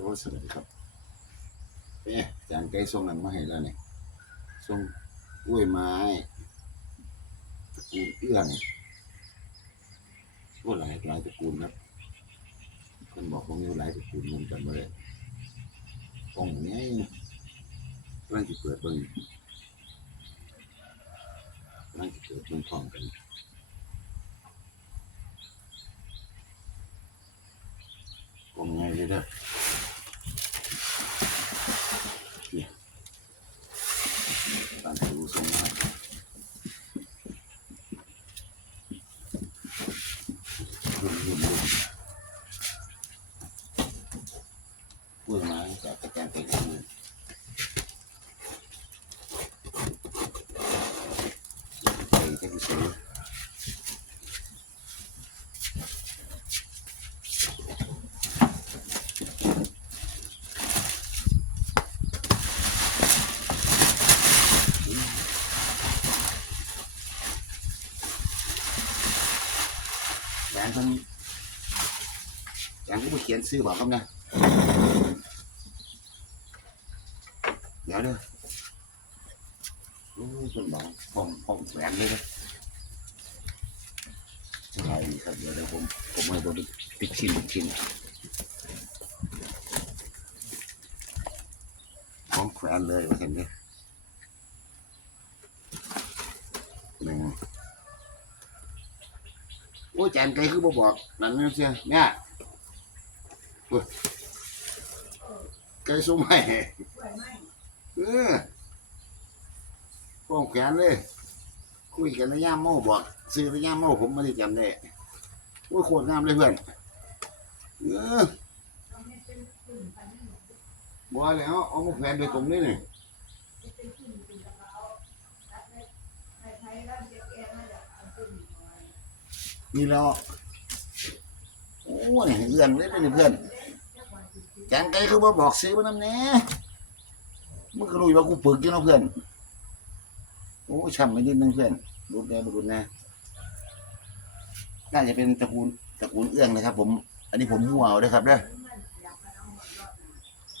โอ้สวัสดีครับเอ๊ะจานไก่ส่งหนังมาให้แล้วเนี่ยส่งกล้วยไม้ตระกูลเอื้องโอ้หลายหลายตระกูลครับคนบอกว่ามีหลายตระกูลมันจำไม่ได้กล้องนี้กำลังจะเปิดเบิ่งกำลังจะเปิดเบิ่งพร้อมกันกล้องไงเลยเด้อ ตามที่รู้ส่งมารุ่นรุ่นรุ่นพูดมาจากกระแจงไปคือไปจะคือซื้อ แหวนคนแหวนก็ไปเขียนซื้อบอกครับนะเดี๋ยวเด้อโอ้ยคนบอกผมผมแหวนเลยนะอะไรครับเดี๋ยวเดี๋ยวผมผมให้ผมปิดชิ้นปิดชิ้นของแขวนเลยเห็นไหมหนึ่ง อ้ยแจนไกลคือบ่บอกนั่นนั่เสียเนี่ยไกลสู้ไม่เออป้องแขนเลย คุยกันในย่ามเมาบอกซื้อในย่ามเมาผมไม่ได้จำได้โอ้ยโคตรงามเลยเพื่อนเออบอกแล้วเอามาแขวนโดยตรงนี้นี่ นี่แล้วโอ้ยเรื่องเลยนี่เพื่อนแจนไกลคือบ่บอกซื้อมาน้ำแน่มึงก็รู้อยู่ว่ากูปึกอยู่นะเพื่อนโอ้ช่ำไปนิดนึงเพื่อนรุดแน่รุดแน่น่าจะเป็นตระกูลตระกูลเอื้องนะครับ ผม อันนี้ผมมั่วเอาเด้อครับเด้อ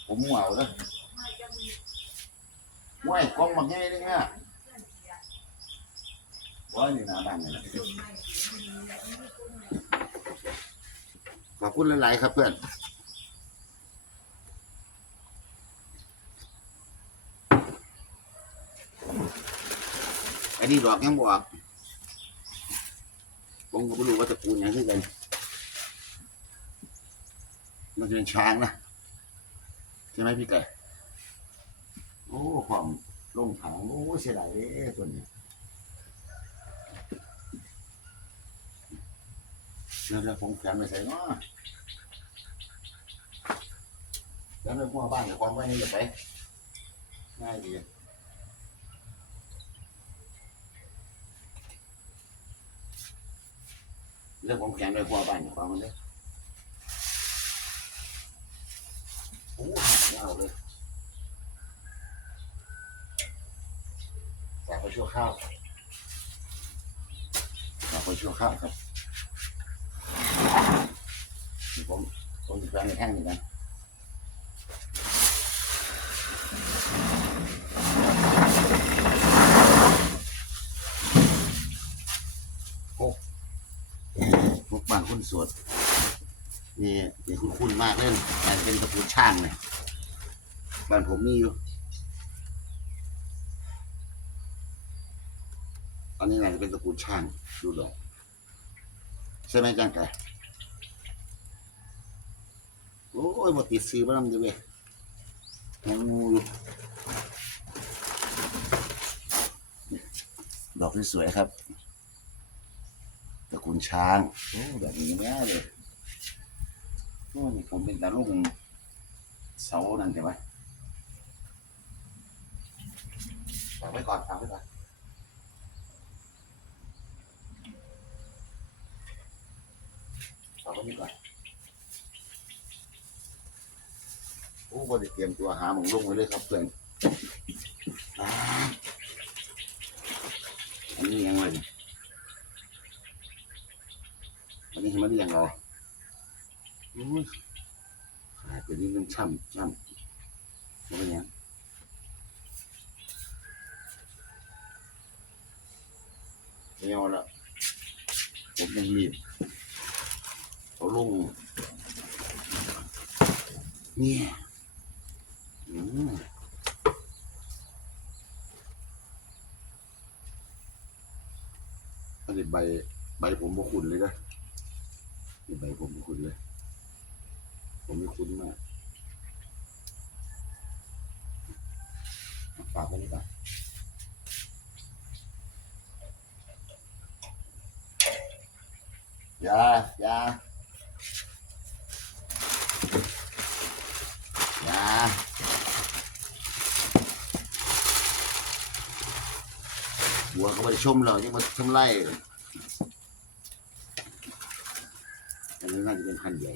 ผมมั่วเอาเด้อว้ยกล้องบักใหญ่เลยเนี่ยว้ายนี่หน้าบ้านนี่แหละข อบคุณหลาย ๆ ครับเพื่อนอันนี้ดอกยังบอกผมก็ไม่รู้ว่าตะกูลยังคือกันมันจะเป็นช้างนะใช่ไหมพี่ไก่โอ้ความลงถังโอ้เสียดายเลยตัวนี้ นั่นแหละผมแขนไปใส่เนาะแล้วในพวกบ้านกับความไว้นี่อย่าไปง่ายดีเรื่องของแขนโดยพอบ้านของมันเลยโอ้หายาวเลยฝากไปชั่วข้าวฝากไปชั่วข้าวครับ ผมผมจะแปลงในแท่งนี้กันพวกบานคุณสวดนี่นี่คุณคุณมากเลยแต่เป็นตระกูลช่างเนี่ยบ้านผมมีอยู่อันนี้น่าจะเป็นตระกูลช่างดูดอกใช่ไหมจังไก่ โอ้ยบติดสีบ้านดีเว้ยยังงูอยู่ดอกที่สวยครับตระกูลช้างโอ้แบบนี้แม่เลยโอ้นี่ผมเป็นตาลุงเสานั่นใช่ไหมฝากไว้ก่อนฝากไว้ก่อนฝากไว้ก่อน โอ้บริเตรียมตัวหาหมองลงไว้เลยครับเพื่อนอ่าอันนี้ยังไงเนี่ยอันนี้มาเรียงเราอุ้ยขาอาจจะนิดนึงช่ำช่ำไม่เป็นหยังไม่เอาละผมยังรีบเอาลงเนี่ยอืมอั นนี้ใบ ใบผมบ่คุณเลยนะนี่ใบผมบ่คุณเลย ผมไม่คุ้นมากฝากไว้นี่ก่อนอยาอยาอยาหัวเขาไม่ได้ชมเราที่มาทำไรเลย อันนี้น่าจะเป็นพันใหญ่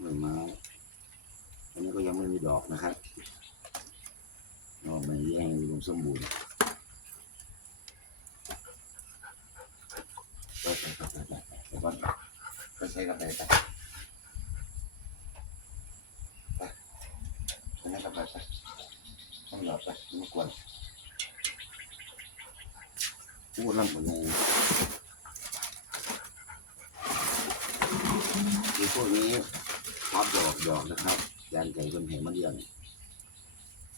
หน่วยไม้อันนี้ก็ยังไม่มีดอกนะครับดอกมันยังมีควมสมบูรณ์ก็ใช้กาแฟได้ก็ก็ใช้กาแฟไปไปใช้กาแฟไปต้องหลับไปไม่กวน พูดนั่นหมดเลยคือพวกนี้ครับดอกดอกนะครับยานไก่คนเห็นมาเลี้ยง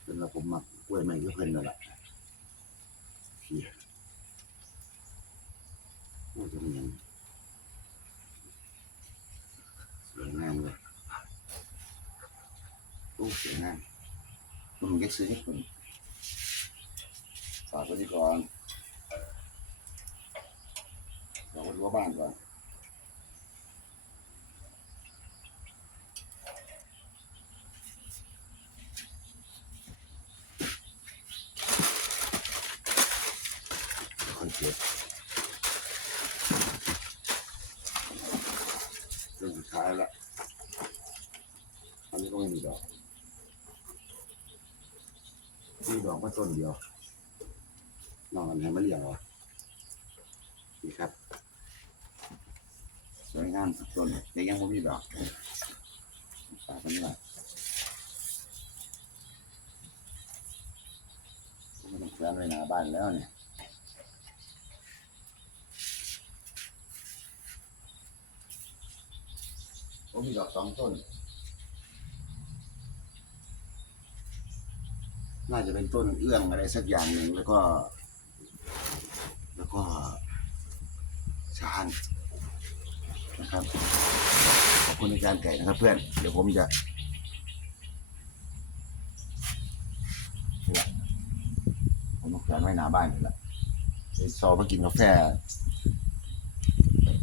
เป็นเราผมมักกล้วยใหม่ก็เพิ่นนั่นแหละพี่โอ้จะมีหยังสวยงามเลยโอ้สวยงามมันก็ซื้อให้คนฝากไว้ที่ก่อน ฝากไว้ที่บ้านก่อนค่อยเก็บเรื่องสุดท้ายละอันนี้ก็ไม่มีดอกมีดอกมาต้นเดียวนอกนั้นให้มาเลี้ยงวะนี่ครับ วยงามทุกต้นแต่ยังไม่มีดอกฝากกันไว้ผมไม่ต้องแขวนไว้หน้าบ้านแล้วเนี่ยผมมีดอกสองต้น น่าจะเป็นต้นเอื้องอะไรสักอย่างหนึ่งแล้วก็ แล้วก็ชาง นะครับ ขอบคุณอาจารย์ไก่นะครับเพื่อน เดี๋ยวผมจะเนี่ยผมต้องการไว้หน้าบ้านอยู่แล้วไปซอมากินกาแฟ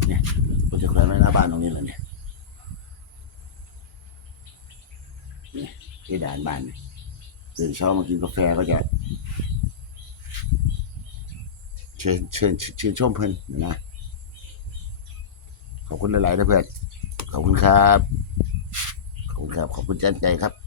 เนี่ยผมจะแขวนไว้หน้าบ้านตรงนี้เลยเนี่ยที่ด่านบ้านเนี่ยตื่นเช้ามากินกาแฟก็จะเชิญเชิญเชิญชมเพิ่นนะ ขอบคุณหลายๆนะเพื่อน ขอบคุณครับ ขอบคุณครับ ขอบคุณแจ้งใจครับ